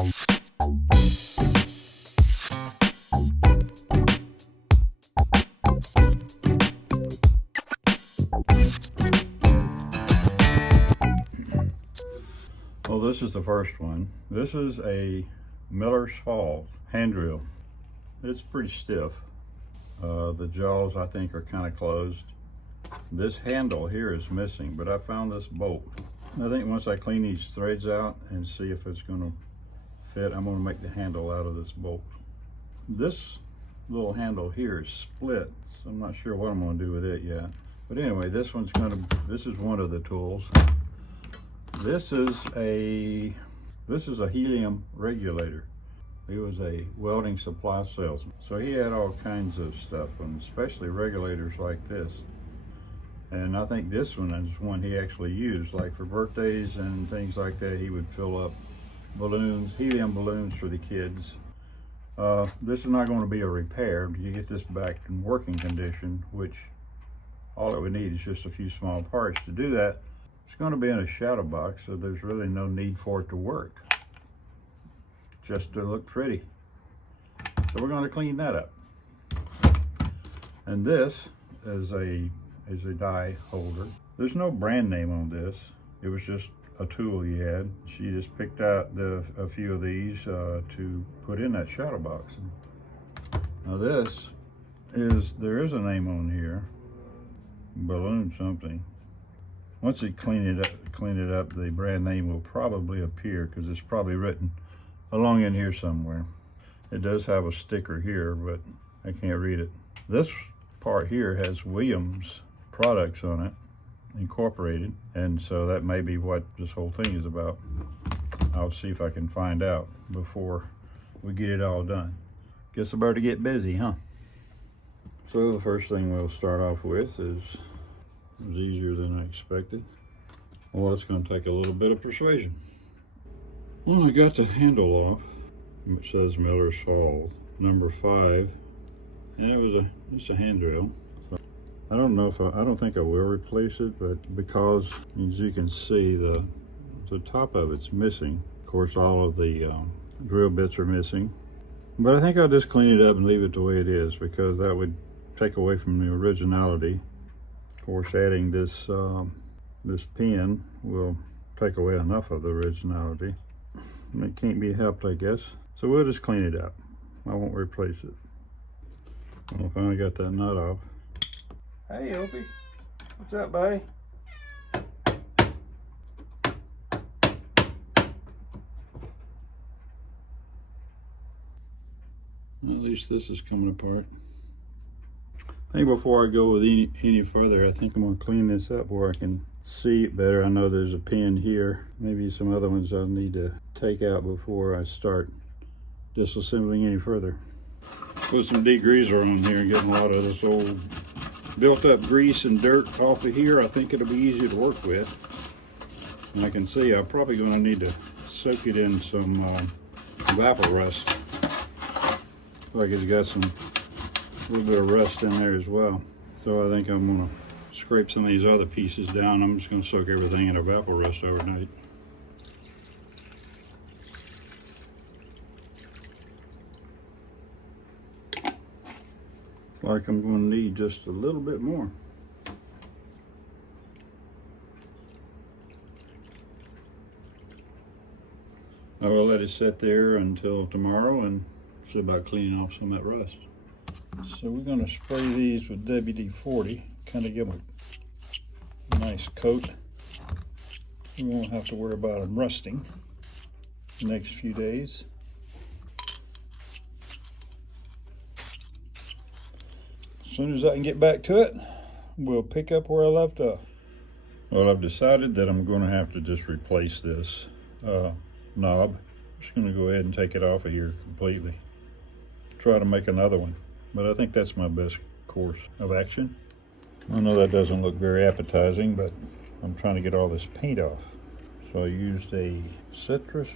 Well, this is the first one. This is a Miller's Falls hand drill. It's pretty stiff. The jaws, I think, are kind of closed. This handle here is missing, but I found this bolt. I think once I clean these threads out and see if it's going to fit, I'm going to make the handle out of this bolt. This little handle here is split, so I'm not sure what I'm going to do with it yet. But anyway, this is one of the tools. This is a helium regulator. He was a welding supply salesman, so he had all kinds of stuff, and especially regulators like this. And I think this one is one he actually used, like for birthdays and things like that. He would fill up balloons, helium balloons for the kids. This is not going to be a repair. You get this back in working condition, which all it would need is just a few small parts. To do that, it's going to be in a Shadowbox, so there's really no need for it to work, just to look pretty. So we're going to clean that up. And this is a die holder. There's no brand name on this. It was just a tool he had. She just picked out a few of these to put in that Shadowbox. Now there is a name on here, balloon something. Once you clean it up, the brand name will probably appear, because it's probably written along in here somewhere. It does have a sticker here, but I can't read it. This part here has Williams products on it, incorporated, and so that may be what this whole thing is about. I'll see if I can find out before we get it all done. Guess I better get busy, huh? So the first thing we'll start off with is easier than I expected. Well, it's going to take a little bit of persuasion. Well, I got the handle off. It says Miller's Falls, number 5, and it's a hand drill. So I don't know if I don't think I will replace it, but because, as you can see, the top of it's missing. Of course, all of the drill bits are missing. But I think I'll just clean it up and leave it the way it is, because that would take away from the originality. Of course, adding this pin will take away enough of the originality. It can't be helped, I guess. So we'll just clean it up. I won't replace it. Well, I finally got that nut off. Hey, Opie. What's up, buddy? Well, at least this is coming apart. I think before I go with any further, I think I'm going to clean this up where I can see it better. I know there's a pin here. Maybe some other ones I'll need to take out before I start disassembling any further. Put some degreaser on here, getting a lot of this old built up grease and dirt off of here. I think it'll be easy to work with. And I can see I'm probably going to need to soak it in some Vapor Rust. Looks like it's got a little bit of rust in there as well. So I think I'm going to scrape some of these other pieces down. I'm just going to soak everything in a Vapor Rust overnight. Like I'm going to need just a little bit more. I will let it sit there until tomorrow and see about cleaning off some of that rust. So we're going to spray these with WD-40, kind of give them a nice coat. We won't have to worry about them rusting the next few days. As soon as I can get back to it, we'll pick up where I left off. Well, I've decided that I'm going to have to just replace this knob. I'm just going to go ahead and take it off of here completely. Try to make another one, but I think that's my best course of action. I know that doesn't look very appetizing, but I'm trying to get all this paint off. So I used a citrus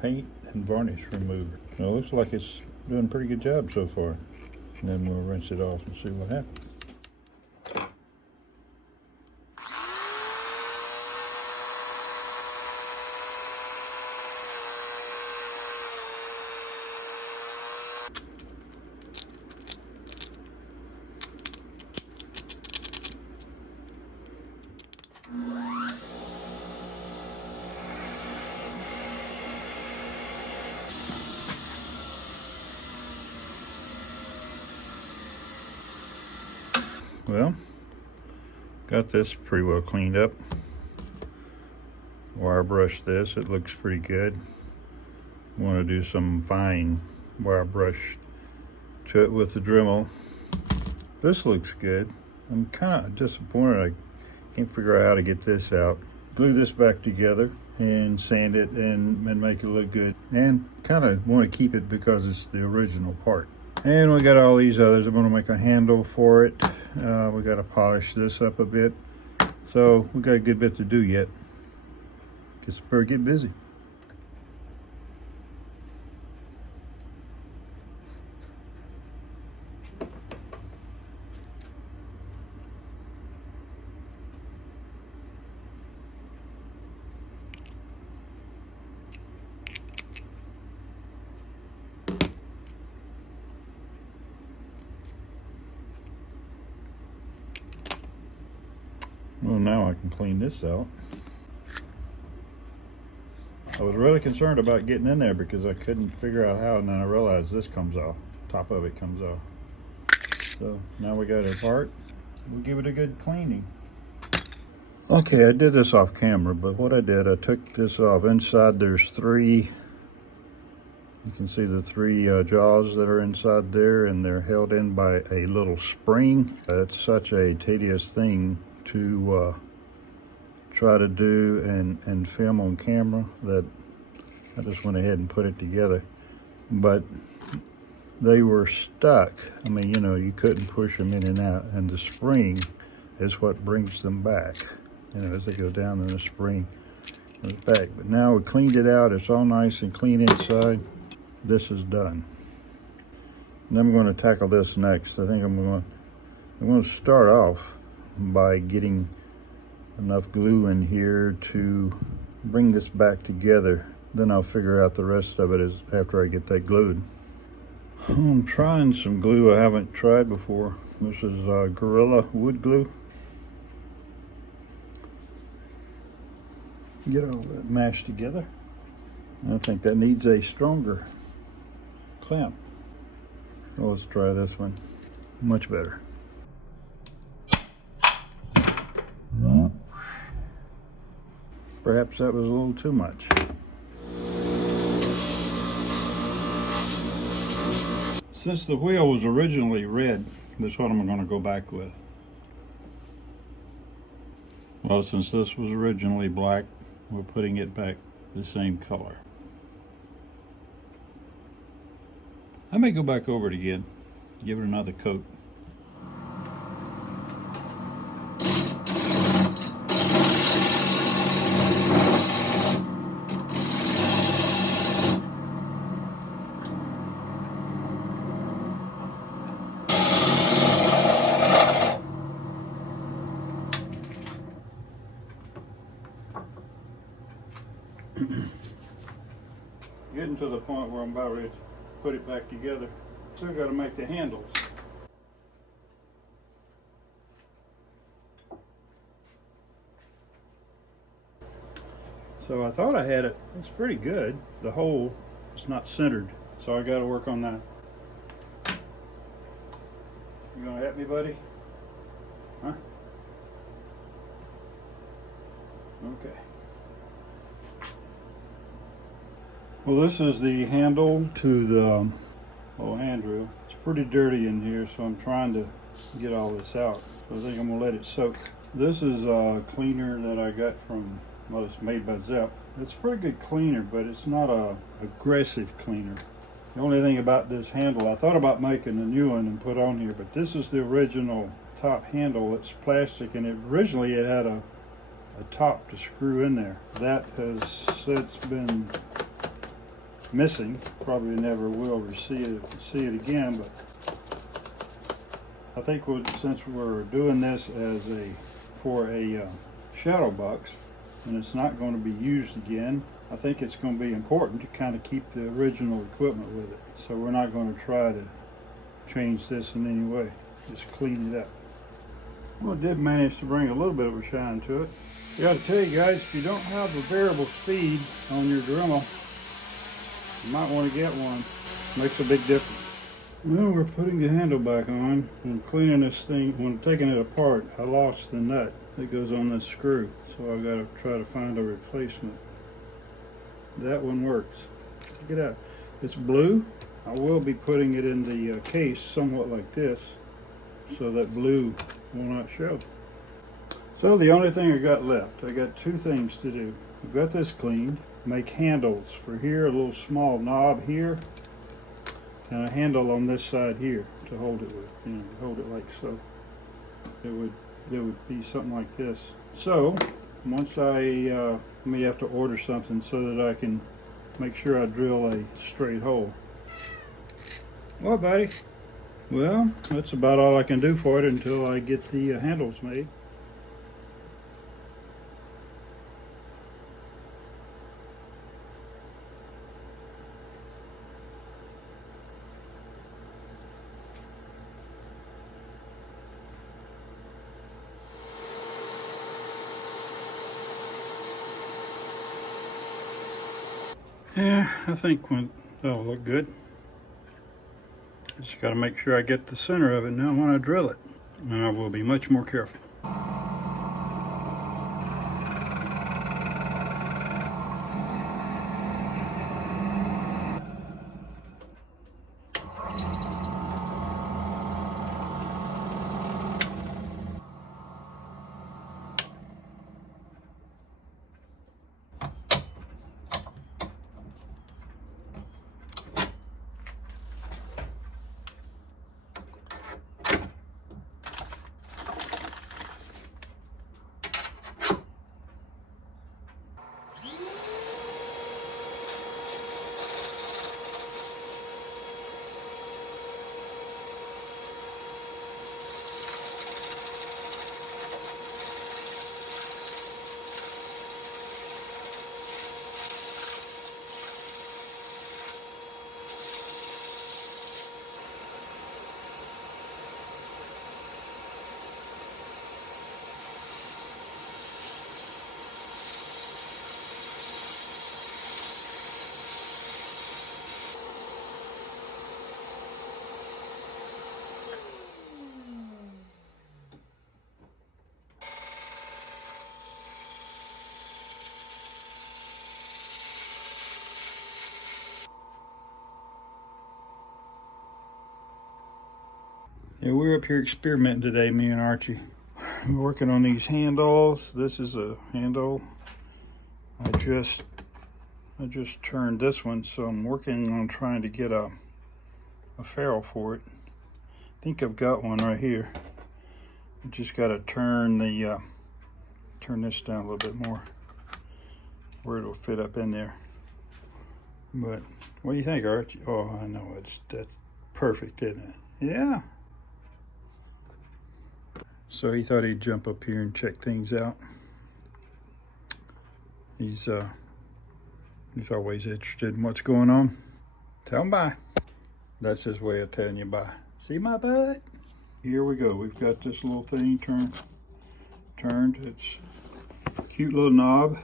paint and varnish remover. So it looks like it's doing a pretty good job so far. And then we'll rinse it off and see what happens. Well, got this pretty well cleaned up. Wire brush this, it looks pretty good. Want to do some fine wire brush to it with the Dremel. This looks good. I'm kind of disappointed I can't figure out how to get this out. Glue this back together and sand it and make it look good. And kind of want to keep it because it's the original part. And we got all these others. I'm going to make a handle for it. We got to polish this up a bit. So we got a good bit to do yet. Better get busy. Well, now I can clean this out. I was really concerned about getting in there because I couldn't figure out how, and then I realized this comes off. Top of it comes off. So now we got it apart. We'll give it a good cleaning. Okay, I did this off camera, but what I did, I took this off. Inside there's three, you can see the three jaws that are inside there, and they're held in by a little spring. It's such a tedious thing to try to do and film on camera that I just went ahead and put it together. But they were stuck. I mean, you know, you couldn't push them in and out, and the spring is what brings them back. You know, as they go down in the spring goes back. But now we cleaned it out. It's all nice and clean inside. This is done. And I'm going to tackle this next. I think I'm going to start off by getting enough glue in here to bring this back together. Then I'll figure out the rest of it after I get that glued. I'm trying some glue I haven't tried before. This is Gorilla wood glue. Get all that mashed together. I think that needs a stronger clamp. Well, let's try this one. Much better. Perhaps that was a little too much. Since the wheel was originally red, that's what I'm going to go back with. Well, since this was originally black, we're putting it back the same color. I may go back over it again, give it another coat. Getting to the point where I'm about ready to put it back together. Still got to make the handles. So I thought I had it. It's pretty good. The hole is not centered, so I got to work on that. You gonna help me, buddy? Huh? Okay. Well, this is the handle to the little handrail. It's pretty dirty in here, so I'm trying to get all this out. So I think I'm gonna let it soak. This is a cleaner that I got from, well, it's made by Zep. It's a pretty good cleaner, but it's not a aggressive cleaner. The only thing about this handle, I thought about making a new one and put on here, but this is the original top handle. It's plastic, and originally it had a top to screw in there. That has since been missing. Probably never will see it again, but I think since we're doing this as for a Shadowbox, and it's not going to be used again, I think it's going to be important to kind of keep the original equipment with it. So we're not going to try to change this in any way, just clean it up. Well, it did manage to bring a little bit of a shine to it. I got to tell you guys, if you don't have a variable speed on your Dremel, you might want to get one. Makes a big difference. Well, we're putting the handle back on and cleaning this thing. When taking it apart, I lost the nut that goes on this screw, so I got to try to find a replacement. That one works. Check it out. It's blue. I will be putting it in the case somewhat like this, so that blue will not show. So the only thing I got left, I got two things to do. I've got this cleaned. Make handles for here, a little small knob here, and a handle on this side here to hold it with. You know, hold it like so. It would be something like this. So once I may have to order something so that I can make sure I drill a straight hole. Well, buddy. Well, that's about all I can do for it until I get the handles made. Yeah, I think that'll look good. Just got to make sure I get the center of it now when I drill it, and I will be much more careful. Yeah, we're up here experimenting today, me and Archie. We're working on these handles. This is a handle. I just turned this one, so I'm working on trying to get a ferrule for it. I think I've got one right here. I just got to turn this down a little bit more where it'll fit up in there. But what do you think, Archie? Oh, I know, that's perfect, isn't it? Yeah. So he thought he'd jump up here and check things out. He's always interested in what's going on. Tell him bye. That's his way of telling you bye. See my butt? Here we go. We've got this little thing turned. It's a cute little knob.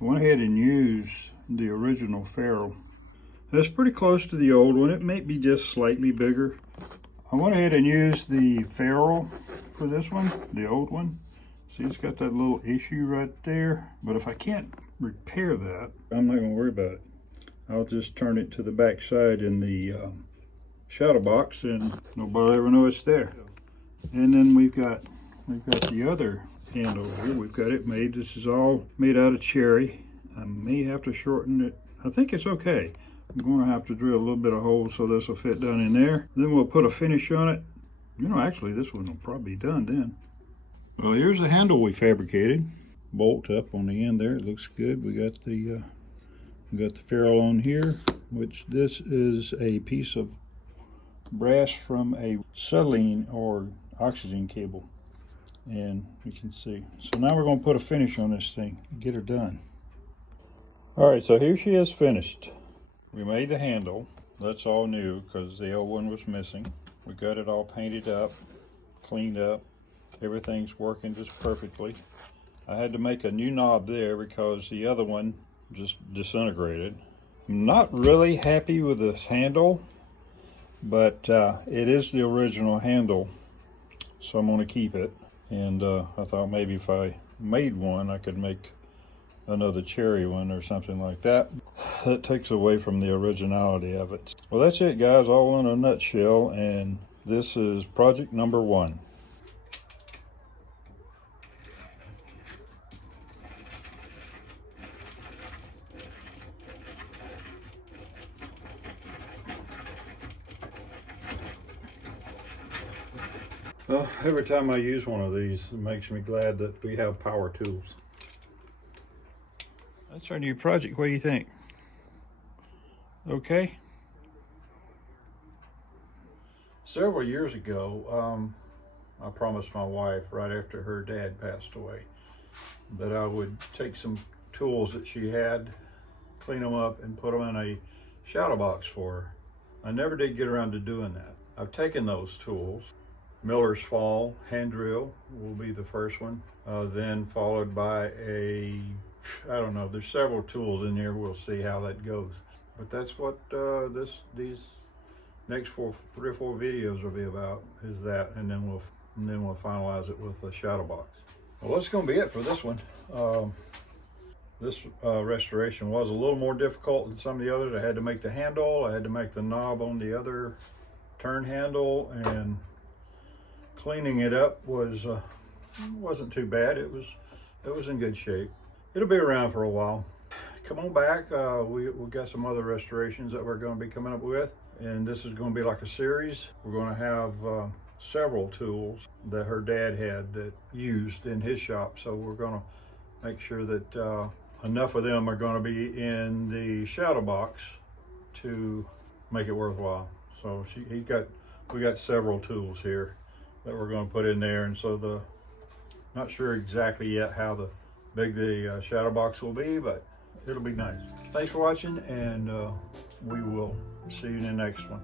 I went ahead and used the original ferrule. That's pretty close to the old one. It may be just slightly bigger. I went ahead and used the ferrule for this one, the old one. See, it's got that little issue right there. But if I can't repair that, I'm not gonna worry about it. I'll just turn it to the back side in the Shadowbox and nobody will ever know it's there. And then we've got the other handle here. We've got it made. This is all made out of cherry. I may have to shorten it. I think it's okay. I'm going to have to drill a little bit of holes so this will fit down in there. Then we'll put a finish on it. You know, actually this one will probably be done then. Well, here's the handle we fabricated. Bolt up on the end there. It looks good. We got the ferrule on here, which this is a piece of brass from a acetylene or oxygen cable. And you can see. So now we're going to put a finish on this thing and get her done. All right, so here she is finished. We made the handle. That's all new because the old one was missing. We got it all painted up, cleaned up. Everything's working just perfectly. I had to make a new knob there because the other one just disintegrated. I'm not really happy with the handle, but it is the original handle, so I'm going to keep it. And I thought maybe if I made one, I could make another cherry one or something like that. That takes away from the originality of it. Well, that's it, guys, all in a nutshell, and this is project number 1. Well, every time I use one of these, it makes me glad that we have power tools. That's our new project. What do you think? Okay? Several years ago, I promised my wife right after her dad passed away that I would take some tools that she had, clean them up, and put them in a Shadowbox for her. I never did get around to doing that. I've taken those tools. Miller's Fall hand drill will be the first one, then followed by I don't know, there's several tools in here. We'll see how that goes. But that's what these next 3 or 4 videos will be about, is that, and then we'll finalize it with a Shadowbox. Well, that's going to be it for this one. This restoration was a little more difficult than some of the others. I had to make the handle, I had to make the knob on the other turn handle, and cleaning it up wasn't too bad. It was in good shape. It'll be around for a while. Come on back. We've got some other restorations that we're going to be coming up with, and this is going to be like a series. We're going to have several tools that her dad had that used in his shop, so we're going to make sure that enough of them are going to be in the Shadowbox to make it worthwhile. So we got several tools here that we're going to put in there, and so not sure exactly yet how big the Shadowbox will be, but it'll be nice. Thanks for watching, and we will see you in the next one.